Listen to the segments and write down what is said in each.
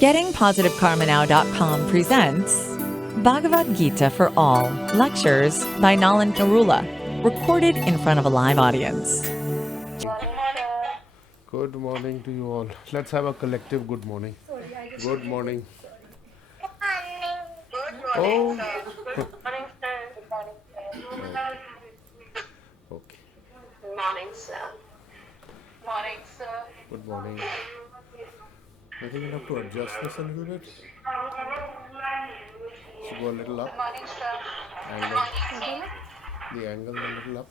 GettingPositiveKarmaNow.com presents Bhagavad Gita for All, lectures by Nalan Karula, recorded in front of a live audience. Good morning to you all. Let's have a collective good morning. Good morning. Oh, okay. Morning, sir. Morning, sir. Good morning. I think we'll have to adjust this a little bit. So go a little up. Morning, sir. Angle. The angle a little up.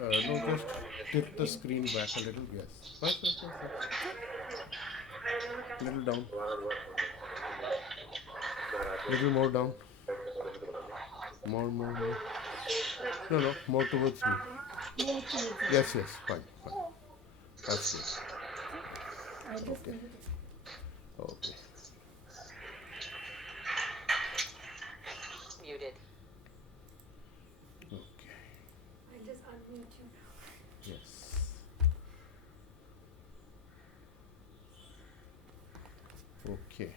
No, just tip the screen back a little. Yes. Bas. Little down. Little more down. More. No. More towards me. Yes. Fine. That's good. Okay. Okay. Muted. Okay. Yes. Okay.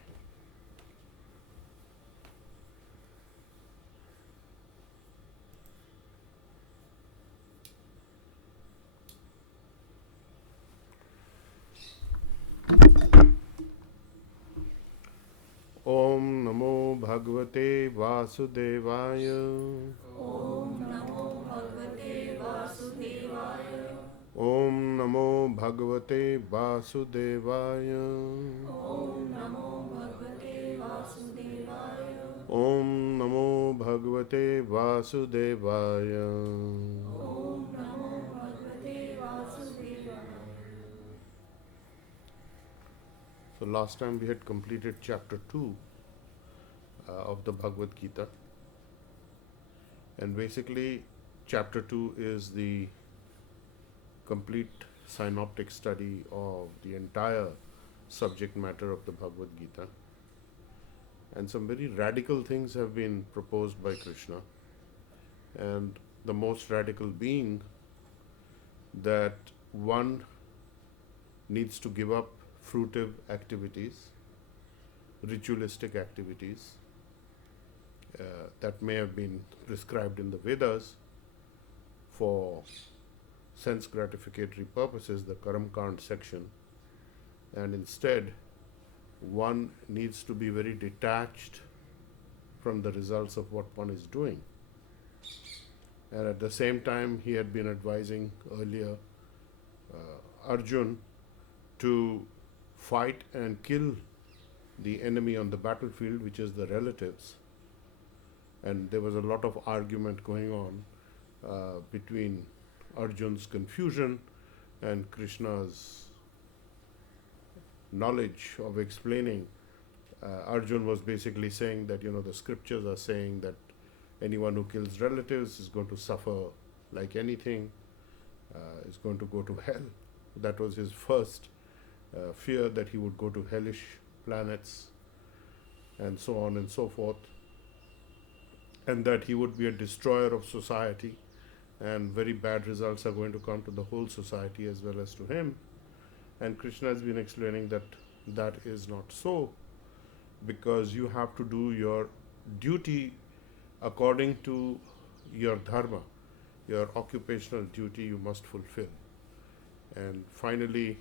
Om Namo Bhagavate Vasudevaya. Om Namo Bhagavate Vasudevaya. Om Namo Bhagavate Vasudevaya. So last time we had completed chapter 2 of the Bhagavad Gita, and basically chapter 2 is the complete synoptic study of the entire subject matter of the Bhagavad Gita, and some very radical things have been proposed by Krishna, and the most radical being that one needs to give up fruitive activities, ritualistic activities that may have been prescribed in the Vedas for sense gratificatory purposes, the Karam Kand section, and instead one needs to be very detached from the results of what one is doing. And at the same time, he had been advising earlier Arjun to fight and kill the enemy on the battlefield, which is the relatives. And there was a lot of argument going on between Arjun's confusion and Krishna's knowledge of explaining. Arjun was basically saying that, the scriptures are saying that anyone who kills relatives is going to suffer like anything, is going to go to hell. That was his first fear, that he would go to hellish planets and so on and so forth, and that he would be a destroyer of society, and very bad results are going to come to the whole society as well as to him. And Krishna has been explaining that that is not so, because you have to do your duty according to your dharma, your occupational duty you must fulfill. And finally,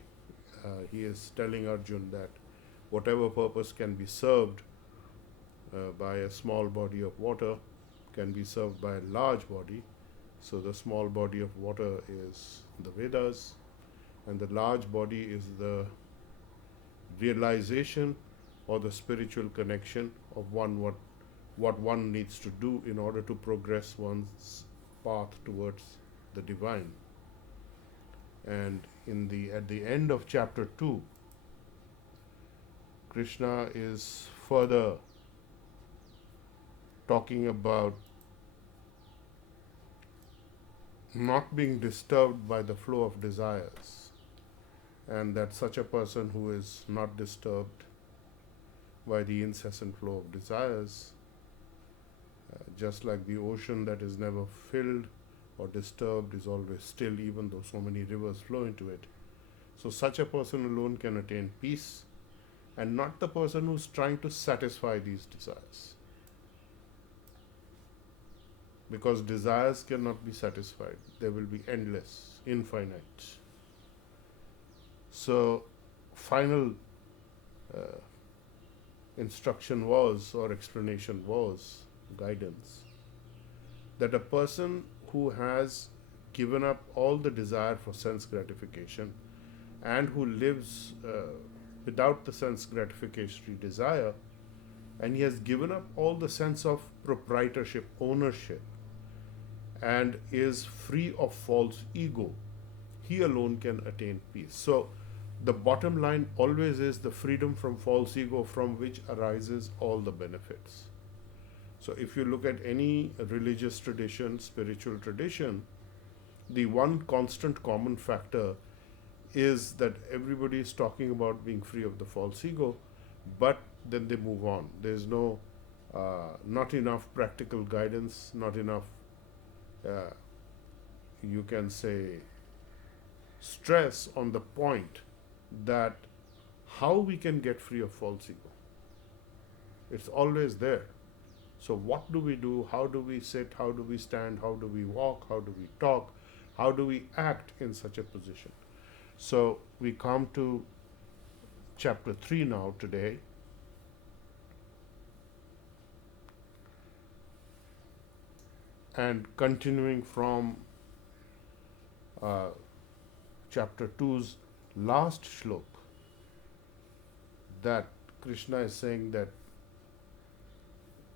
he is telling Arjun that whatever purpose can be served by a small body of water can be served by a large body. So the small body of water is the Vedas, and the large body is the realization or the spiritual connection of what one needs to do in order to progress one's path towards the divine. And at the end of chapter 2, Krishna is further talking about not being disturbed by the flow of desires, and that such a person who is not disturbed by the incessant flow of desires, just like the ocean that is never filled or disturbed is always still, even though so many rivers flow into it. So such a person alone can attain peace, and not the person who's trying to satisfy these desires. Because desires cannot be satisfied, they will be endless, infinite. So, final instruction was, or explanation was, guidance, that a person who has given up all the desire for sense gratification and who lives without the sense gratification desire, and he has given up all the sense of proprietorship, ownership, and is free of false ego, he alone can attain peace. So, the bottom line always is the freedom from false ego, from which arises all the benefits. So, if you look at any religious tradition, spiritual tradition, the one constant common factor is that everybody is talking about being free of the false ego, but then they move on. There's not enough practical guidance, not enough, you can say, stress on the point that how we can get free of false ego. It's always there. So what do we do? How do we sit? How do we stand? How do we walk? How do we talk? How do we act in such a position? So we come to chapter 3 now today. And continuing from chapter 2's last shlok, that Krishna is saying that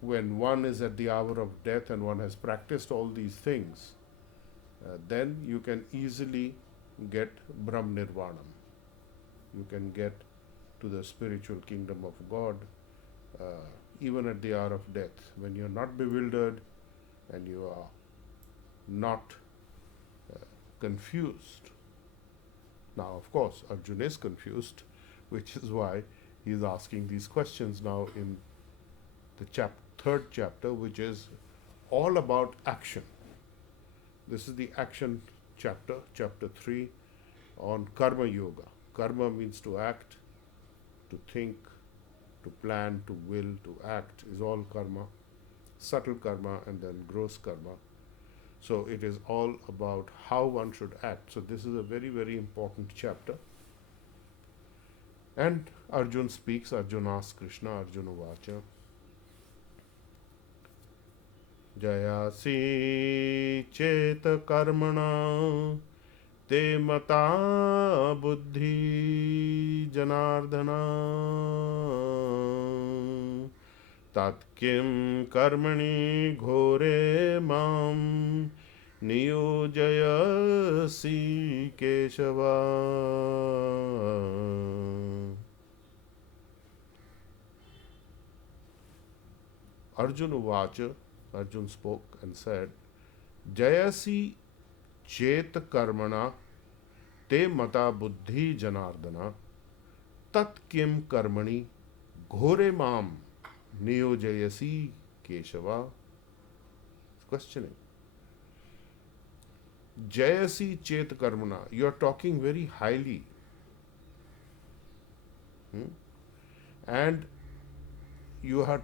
when one is at the hour of death and one has practiced all these things, then you can easily get Brahm Nirvanam. You can get to the spiritual kingdom of God even at the hour of death, when you are not bewildered and you are not confused. Now, of course, Arjuna is confused, which is why he is asking these questions now in the third chapter, which is all about action. This is the action chapter, chapter 3, on Karma Yoga. Karma means to act, to think, to plan, to will, to act is all karma. Subtle karma and then gross karma. So it is all about how one should act. So this is a very, very important chapter. And Arjuna speaks, Arjuna asks Krishna, Arjuna Vacha. Jayasi cheta karmana te mata buddhi janardhana tat kim karmani ghore mam niyojayasi keshava. Arjuna Vacha, Arjuna spoke and said, Jayasi chet karmana te mata buddhi janardana tat kim karmani ghore mam niyojayasi keshava. Questioning. Jayasi chet karmana, you are talking very highly. And you are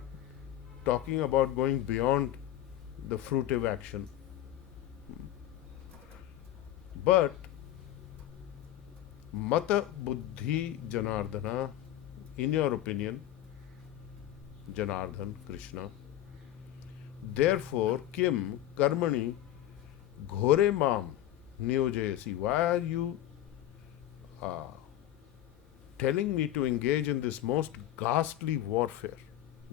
talking about going beyond the fruitive action. But Mata Buddhi Janardana, in your opinion, Janardhan, Krishna, therefore, Kim Karmani Ghore Mam Niyojayasi, why are you telling me to engage in this most ghastly warfare?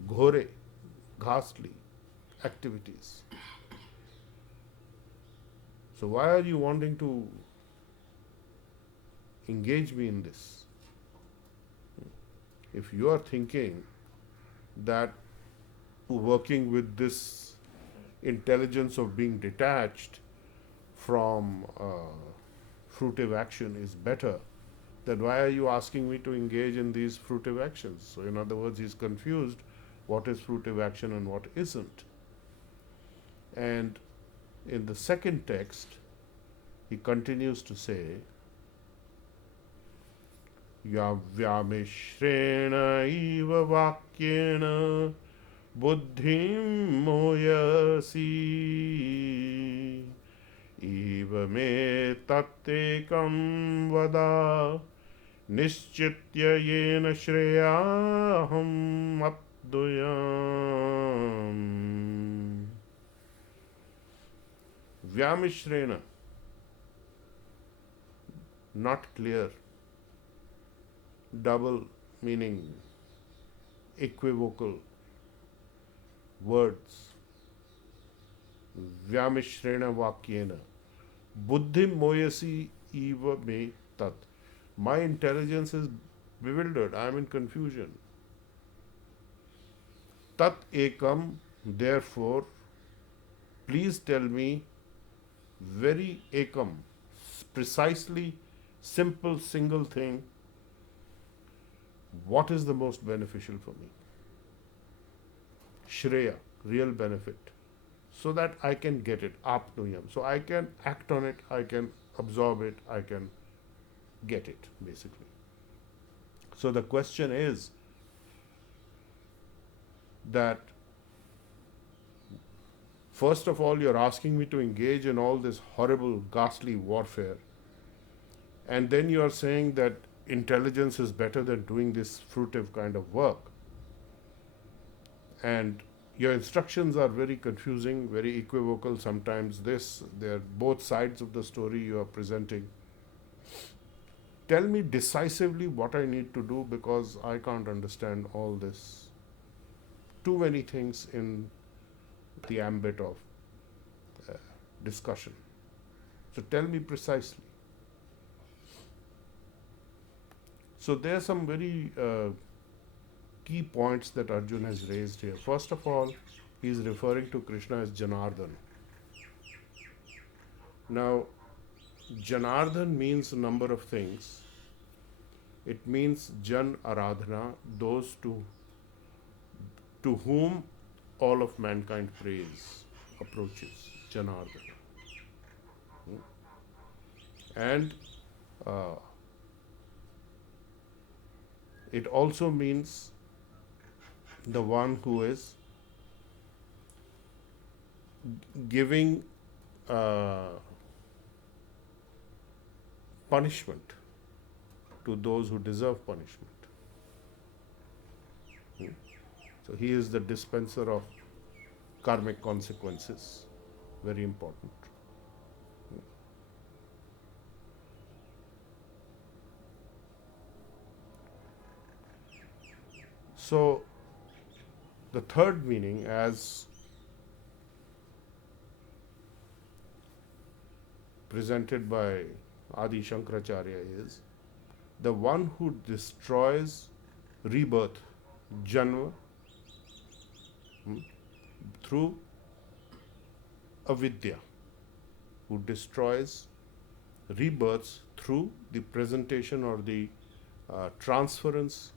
Ghore, ghastly activities. So why are you wanting to engage me in this? If you are thinking that working with this intelligence of being detached from fruitive action is better, then why are you asking me to engage in these fruitive actions? So in other words, he's confused what is fruitive action and what isn't. And in the second text, he continues to say, व्यामिश्रेण इव वाक्येन बुद्धिं मोयसि इव मे तत्तेकं वद निश्चित्य येन श्रेयाहम् अप्नुयाम्. Vyamishrena, not clear, double meaning, equivocal words. Vyamishrena vakyena. Buddhim moyasi eva me tat. My intelligence is bewildered, I am in confusion. Tat ekam, therefore, please tell me very ekam, precisely, simple, single thing. What is the most beneficial for me? Shreya, real benefit. So that I can get it, apnuyam. So I can act on it, I can absorb it, I can get it, basically. So the question is that first of all, you're asking me to engage in all this horrible, ghastly warfare. And then you are saying that intelligence is better than doing this fruitive kind of work. And your instructions are very confusing, very equivocal. Sometimes they're both sides of the story you are presenting. Tell me decisively what I need to do, because I can't understand all this. Too many things in the ambit of discussion. So tell me precisely. So there are some very key points that Arjun has raised here. First of all, he is referring to Krishna as Janardhan. Now, Janardhan means a number of things. It means Jan Aradhana, those to whom all of mankind prays, approaches, Janardhan. And it also means the one who is giving punishment to those who deserve punishment. So he is the dispenser of karmic consequences. Very important. So the third meaning, as presented by Adi Shankaracharya, is the one who destroys rebirth, janma, through avidya, who destroys rebirths through the presentation or the transference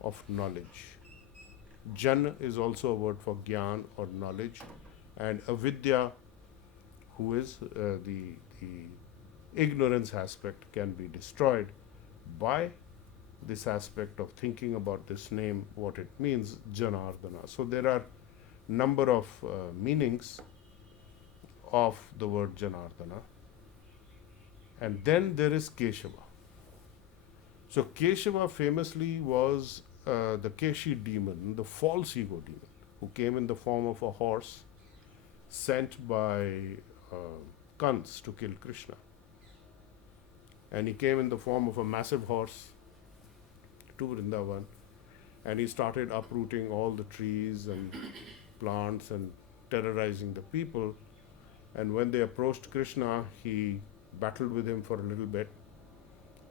of knowledge. Jan is also a word for gyan or knowledge, and avidya, who is the ignorance aspect, can be destroyed by this aspect of thinking about this name, what it means, Janardana. So there are number of meanings of the word Janardana. And then there is Keshava. So Keshava famously was the Keshi demon, the false ego demon, who came in the form of a horse sent by Kans to kill Krishna. And he came in the form of a massive horse to Vrindavan, and he started uprooting all the trees and plants and terrorizing the people. And when they approached Krishna, he battled with him for a little bit,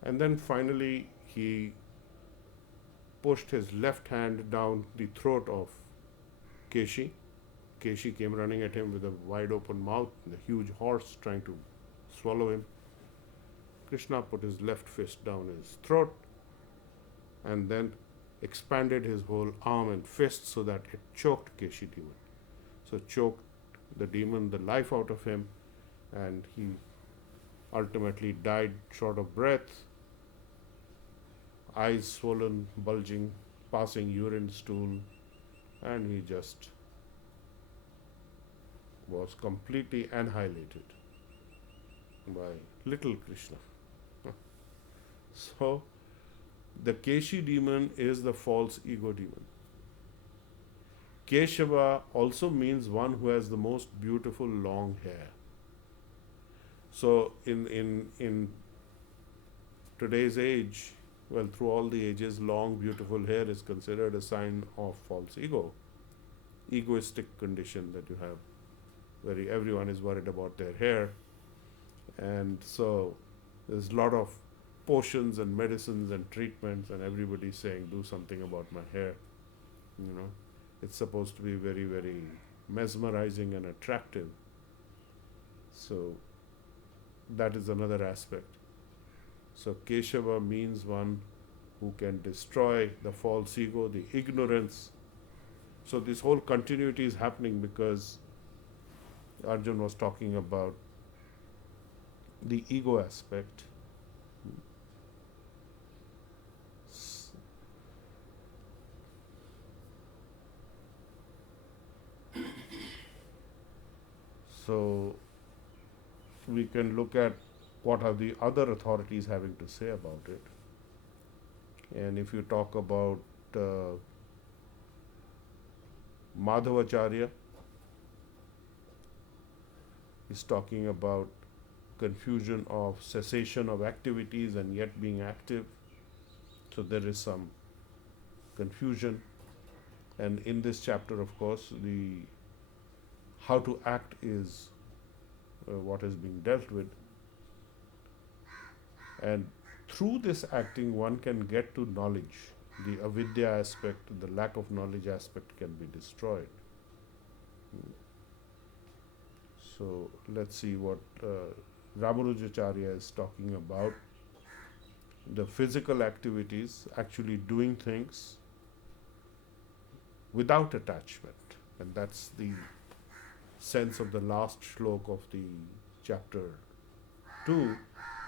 and then finally he pushed his left hand down the throat of Keshi. Keshi came running at him with a wide open mouth and a huge horse trying to swallow him. Krishna put his left fist down his throat and then expanded his whole arm and fist so that it choked Keshi demon. So choked the demon the life out of him, and he ultimately died short of breath. eyes swollen, bulging, passing urine, stool, and he just was completely annihilated by little Krishna. So, the Keshi demon is the false ego demon. Keshava also means one who has the most beautiful long hair. So, in today's age, well, through all the ages, long, beautiful hair is considered a sign of false ego, egoistic condition that you have, where everyone is worried about their hair. And so, there's a lot of potions and medicines and treatments, and everybody's saying, do something about my hair. You know, it's supposed to be very, very mesmerizing and attractive. So, that is another aspect. So, Keshava means one who can destroy the false ego, the ignorance. So, this whole continuity is happening because Arjun was talking about the ego aspect. So, we can look at what are the other authorities having to say about it. And if you talk about Madhavacharya, is talking about confusion of cessation of activities and yet being active. So there is some confusion. And in this chapter, of course, the how to act is what is being dealt with. And through this acting, one can get to knowledge. The avidya aspect, the lack of knowledge aspect can be destroyed. So let's see what Ramanujacharya is talking about. The physical activities, actually doing things without attachment. And that's the sense of the last shlok of the chapter 2,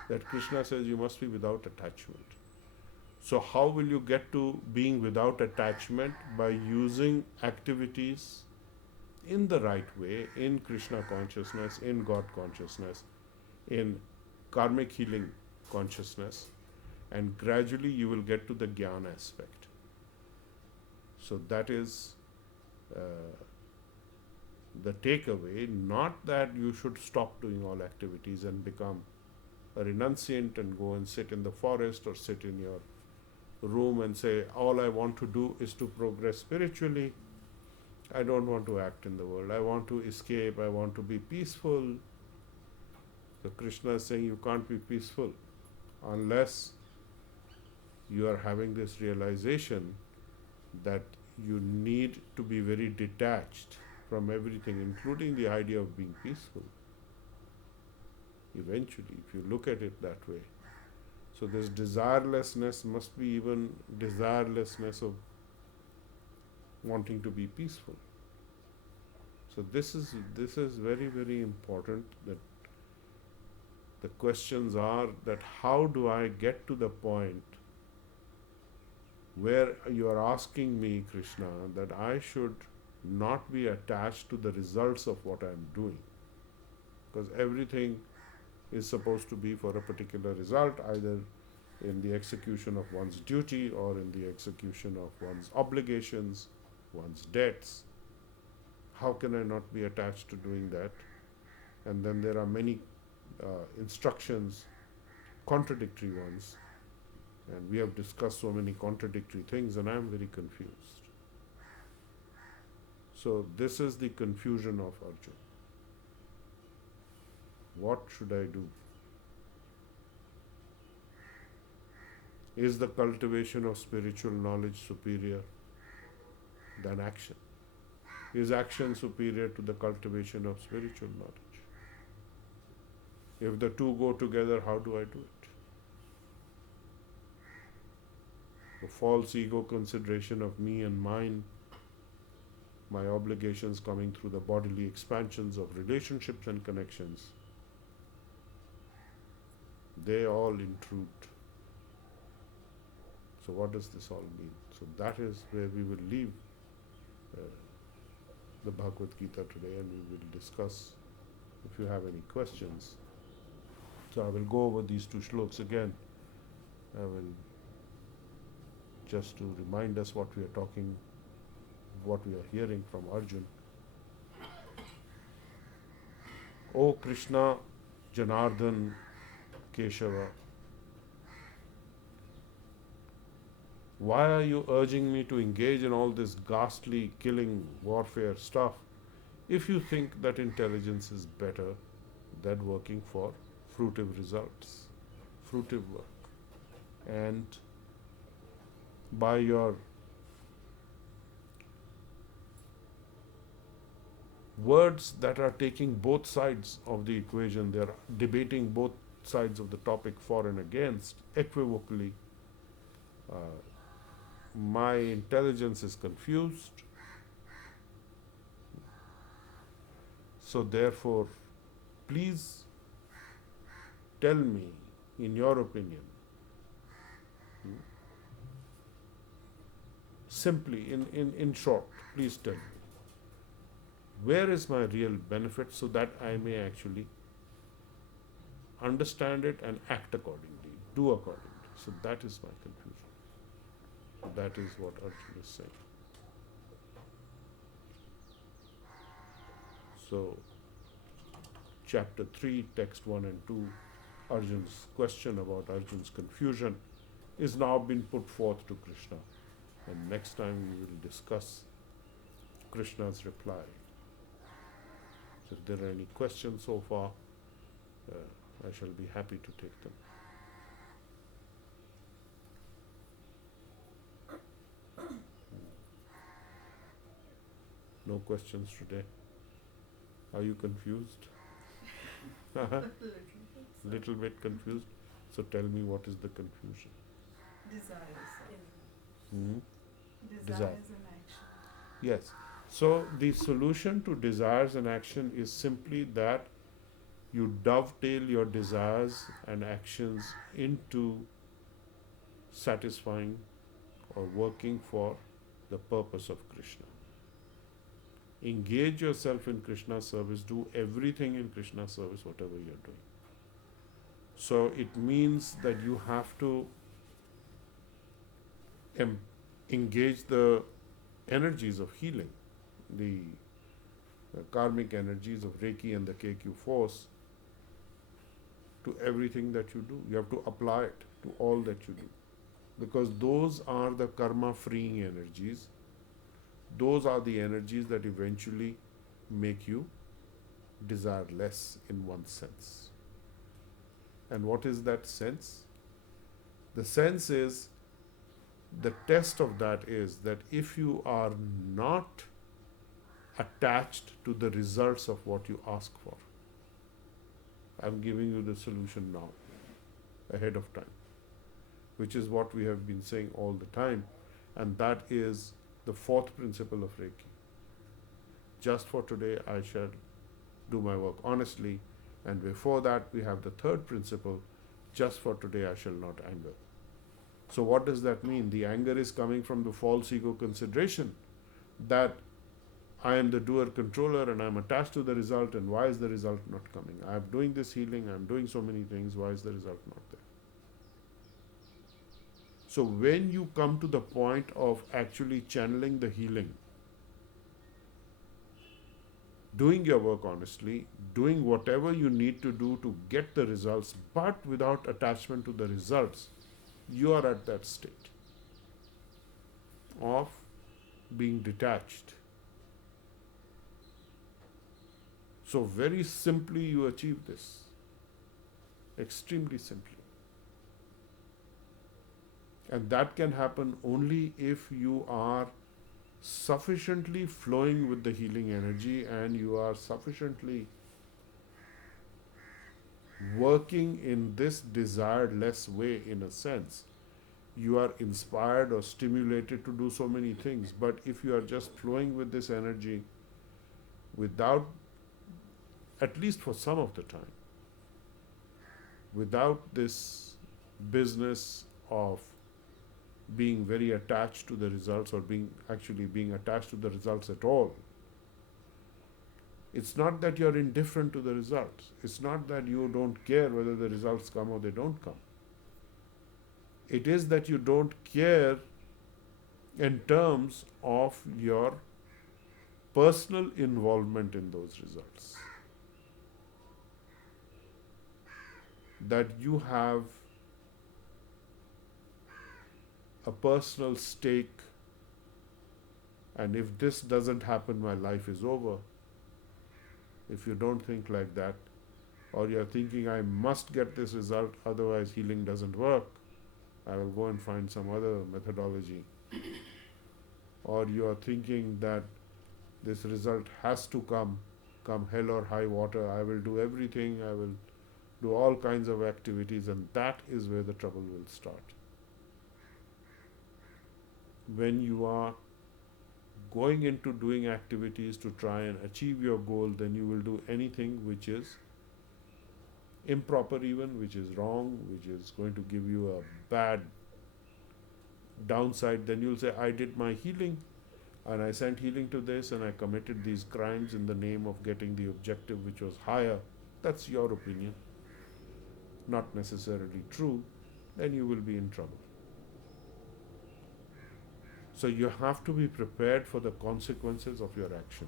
that Krishna says you must be without attachment. So how will you get to being without attachment? By using activities in the right way, in Krishna consciousness, in God consciousness, in karmic healing consciousness, and gradually you will get to the jnana aspect. So that is the takeaway, not that you should stop doing all activities and become a renunciant and go and sit in the forest or sit in your room and say, all I want to do is to progress spiritually. I don't want to act in the world. I want to escape. I want to be peaceful. So Krishna is saying you can't be peaceful unless you are having this realization that you need to be very detached from everything, including the idea of being peaceful. Eventually, if you look at it that way. So this desirelessness must be even desirelessness of wanting to be peaceful. So this is very, very important, that the questions are that how do I get to the point where you are asking me, Krishna, that I should not be attached to the results of what I am doing. Because everything is supposed to be for a particular result, either in the execution of one's duty or in the execution of one's obligations, one's debts. How can I not be attached to doing that? And then there are many instructions, contradictory ones, and we have discussed so many contradictory things, and I am very confused. So this is the confusion of Arjuna. What should I do? Is the cultivation of spiritual knowledge superior than action? Is action superior to the cultivation of spiritual knowledge? If the two go together, how do I do it? The false ego consideration of me and mine, my obligations coming through the bodily expansions of relationships and connections, they all intrude. So what does this all mean? So that is where we will leave uh, the Bhagavad Gita today, and we will discuss if you have any questions. So I will go over these two shlokas again. I will just to remind us what we are talking, what we are hearing from Arjun. O Krishna, Janardhan, Keshava, why are you urging me to engage in all this ghastly killing warfare stuff if you think that intelligence is better than working for fruitive results, fruitive work? And by your words that are taking both sides of the equation, they are debating both sides of the topic for and against equivocally. My intelligence is confused, so therefore, please tell me, in your opinion, simply, in short, please tell me, where is my real benefit so that I may actually understand it and act accordingly, do accordingly. So that is my confusion. That is what Arjuna is saying. So, chapter 3, text 1 and 2, Arjun's question about Arjun's confusion is now been put forth to Krishna. And next time we will discuss Krishna's reply. So if there are any questions so far, I shall be happy to take them. No questions today. Are you confused? Little bit confused. So tell me, what is the confusion? Desires. Hmm? Desires and action. Yes. So the solution to desires and action is simply that you dovetail your desires and actions into satisfying or working for the purpose of Krishna. Engage yourself in Krishna's service, do everything in Krishna's service, whatever you're doing. So it means that you have to engage the energies of healing, the karmic energies of Reiki and the KQ force to everything that you do. You have to apply it to all that you do, because those are the karma freeing energies. Those are the energies that eventually make you desire less in one sense. And what is that sense? The sense is, the test of that is that if you are not attached to the results of what you ask for, I'm giving you the solution now, ahead of time, which is what we have been saying all the time, and that is the fourth principle of Reiki. Just for today, I shall do my work honestly, and before that, we have the third principle, just for today, I shall not anger. So what does that mean? The anger is coming from the false ego consideration that I am the doer controller and I'm attached to the result, and why is the result not coming? I'm doing this healing, I'm doing so many things, why is the result not there? So when you come to the point of actually channeling the healing, doing your work honestly, doing whatever you need to do to get the results, but without attachment to the results, you are at that state of being detached. So very simply you achieve this, extremely simply. And that can happen only if you are sufficiently flowing with the healing energy and you are sufficiently working in this desired less way, in a sense. You are inspired or stimulated to do so many things, but if you are just flowing with this energy without, at least for some of the time, without this business of being very attached to the results or being attached to the results at all. It's not that you're indifferent to the results. It's not that you don't care whether the results come or they don't come. It is that you don't care in terms of your personal involvement in those results. That you have a personal stake, and if this doesn't happen, my life is over. If you don't think like that, or you're thinking, I must get this result, otherwise healing doesn't work, I will go and find some other methodology. Or you are thinking that this result has to come hell or high water, I will do everything, I will do all kinds of activities, and that is where the trouble will start. When you are going into doing activities to try and achieve your goal, then you will do anything which is improper even, which is wrong, which is going to give you a bad downside. Then you'll say, I did my healing and I sent healing to this and I committed these crimes in the name of getting the objective which was higher. That's your opinion, not necessarily true. Then you will be in trouble. So you have to be prepared for the consequences of your action.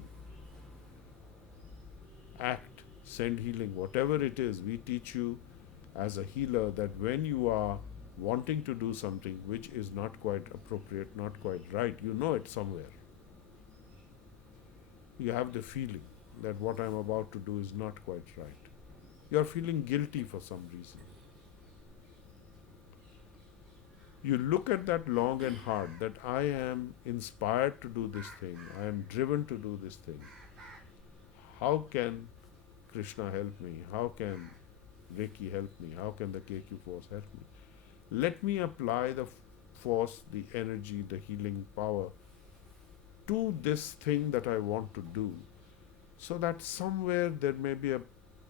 Act, send healing, whatever it is. We teach you as a healer that when you are wanting to do something which is not quite appropriate, not quite right, you know it somewhere. You have the feeling that what I'm about to do is not quite right. You're feeling guilty for some reason. You look at that long and hard, that I am inspired to do this thing, I am driven to do this thing. How can Krishna help me? How can Reiki help me? How can the KQ force help me? Let me apply the force, the energy, the healing power to this thing that I want to do, so that somewhere there may be a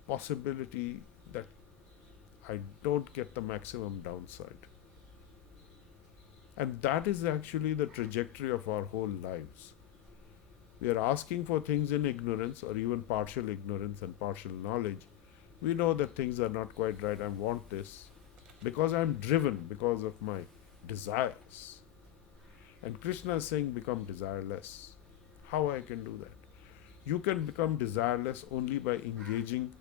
possibility that I don't get the maximum downside. And that is actually the trajectory of our whole lives. We are asking for things in ignorance or even partial ignorance and partial knowledge. We know that things are not quite right. I want this because I'm driven because of my desires. And Krishna is saying, become desireless. How I can do that? You can become desireless only by engaging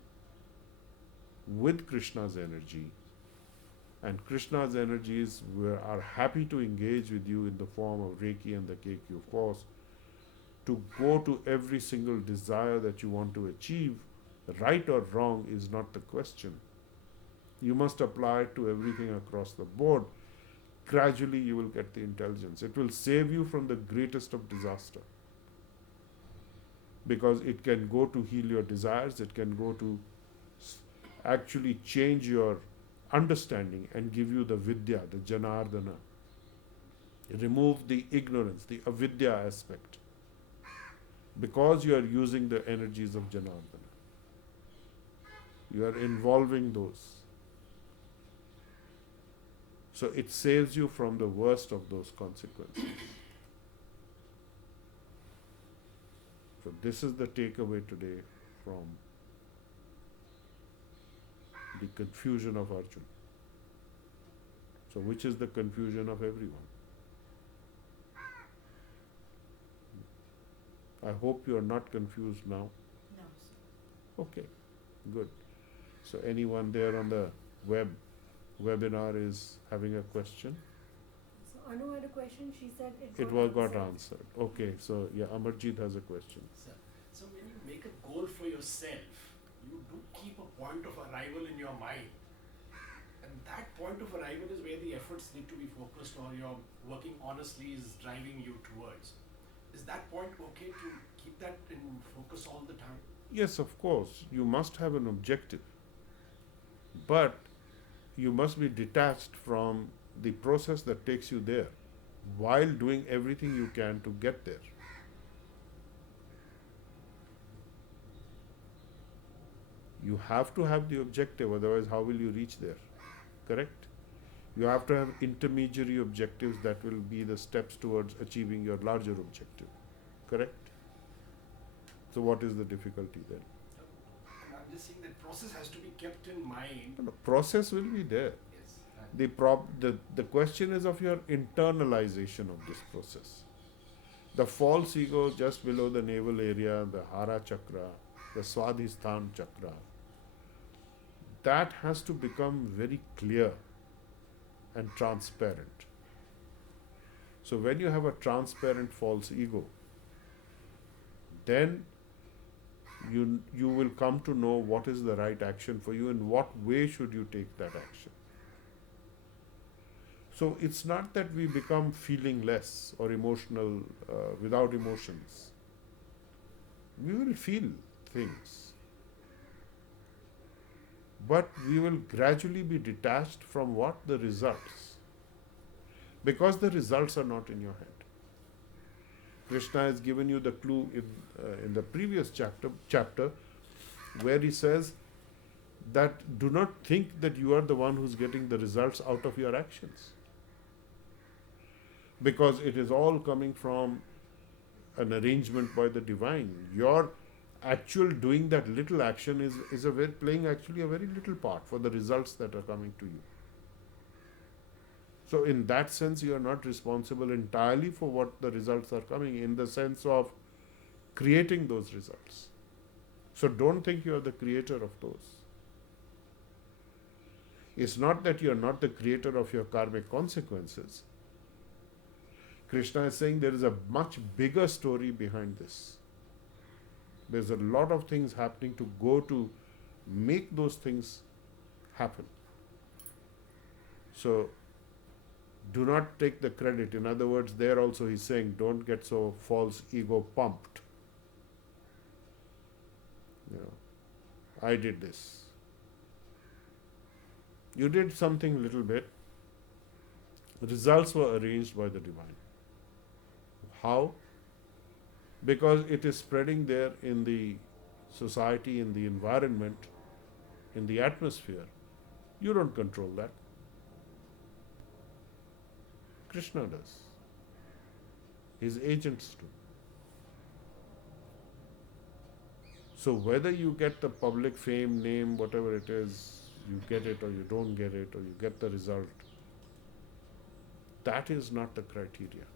with Krishna's energy. And Krishna's energies are happy to engage with you in the form of Reiki and the KQ force to go to every single desire that you want to achieve. Right or wrong is not the question. You must apply it to everything across the board. Gradually you will get the intelligence. It will save you from the greatest of disaster. Because it can go to heal your desires, it can go to actually change your understanding and give you the vidya, the janardana. Remove the ignorance, the avidya aspect, because you are using the energies of janardana. You are involving those. So it saves you from the worst of those consequences. So this is the takeaway today from the confusion of Arjuna. So which is the confusion of everyone? I hope you are not confused now. No, sir. Okay, good. So anyone there on the webinar is having a question? So Anu had a question. She said It was got answered. Okay, so yeah, Amarjeet has a question. So when you make a goal for yourself, you do keep a point of arrival in your mind. And that point of arrival is where the efforts need to be focused, or your working honestly is driving you towards. Is that point okay to keep that in focus all the time? Yes, of course. You must have an objective. But you must be detached from the process that takes you there while doing everything you can to get there. You have to have the objective, otherwise how will you reach there? Correct? You have to have intermediary objectives that will be the steps towards achieving your larger objective. Correct? So what is the difficulty then? I'm just saying that process has to be kept in mind. The process will be there. Yes. The question is of your internalization of this process. The false ego just below the navel area, the Hara chakra, the Swadhisthana chakra, that has to become very clear and transparent. So when you have a transparent false ego, then you will come to know what is the right action for you and what way should you take that action. So it's not that we become feeling less or emotional without emotions. We will feel things. But we will gradually be detached from what? The results. Because the results are not in your hand. Krishna has given you the clue in the previous chapter where he says that do not think that you are the one who's getting the results out of your actions. Because it is all coming from an arrangement by the divine. Your actual doing that little action is playing actually a very little part for the results that are coming to you. So in that sense, you are not responsible entirely for what the results are coming, in the sense of creating those results. So don't think you are the creator of those. It's not that you are not the creator of your karmic consequences. Krishna is saying there is a much bigger story behind this. There's a lot of things happening to go to make those things happen. So do not take the credit. In other words, there also he's saying don't get so false ego pumped. I did this. You did something little bit. Results were arranged by the divine. How? Because it is spreading there in the society, in the environment, in the atmosphere. You don't control that. Krishna does. His agents do. So whether you get the public fame, name, whatever it is, you get it or you don't get it, or you get the result, that is not the criteria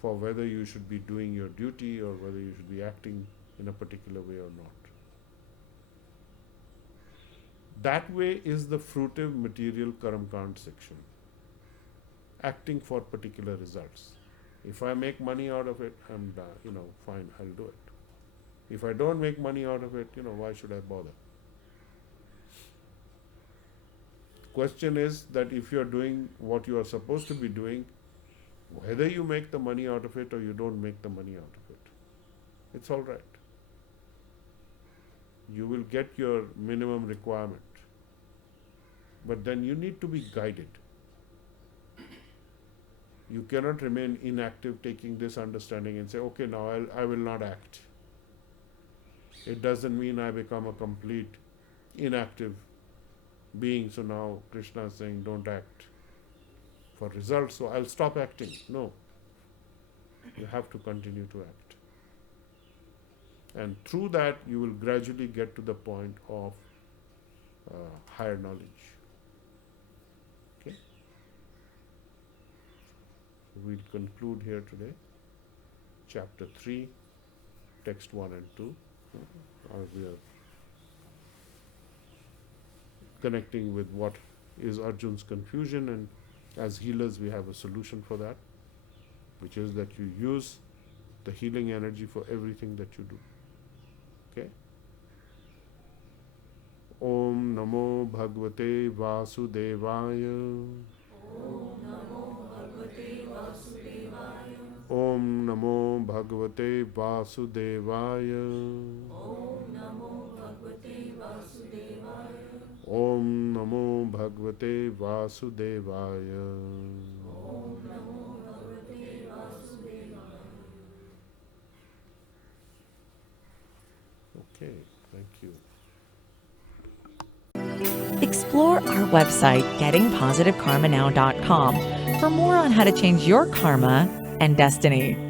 for whether you should be doing your duty or whether you should be acting in a particular way or not. That way is the fruitive material Karamkand section. Acting for particular results. If I make money out of it, I'm fine, I'll do it. If I don't make money out of it, why should I bother? Question is that if you are doing what you are supposed to be doing, whether you make the money out of it or you don't make the money out of it, it's all right. You will get your minimum requirement. But then you need to be guided. You cannot remain inactive taking this understanding and say, okay, now I will not act. It doesn't mean I become a complete inactive being. So now Krishna is saying, don't act for results, so I'll stop acting. No. You have to continue to act. And through that, you will gradually get to the point of higher knowledge. Okay? So we'll conclude here today. Chapter 3, text 1 and 2. We are connecting with what is Arjun's confusion, and as healers we have a solution for that, which is that you use the healing energy for everything that you do. Okay? Om Namo Bhagavate Vasudevaya. Om Namo Bhagavate Vasudevaya. Om Namo Bhagavate Vasudevaya. Okay, thank you. Explore our website, gettingpositivekarmanow.com, for more on how to change your karma and destiny.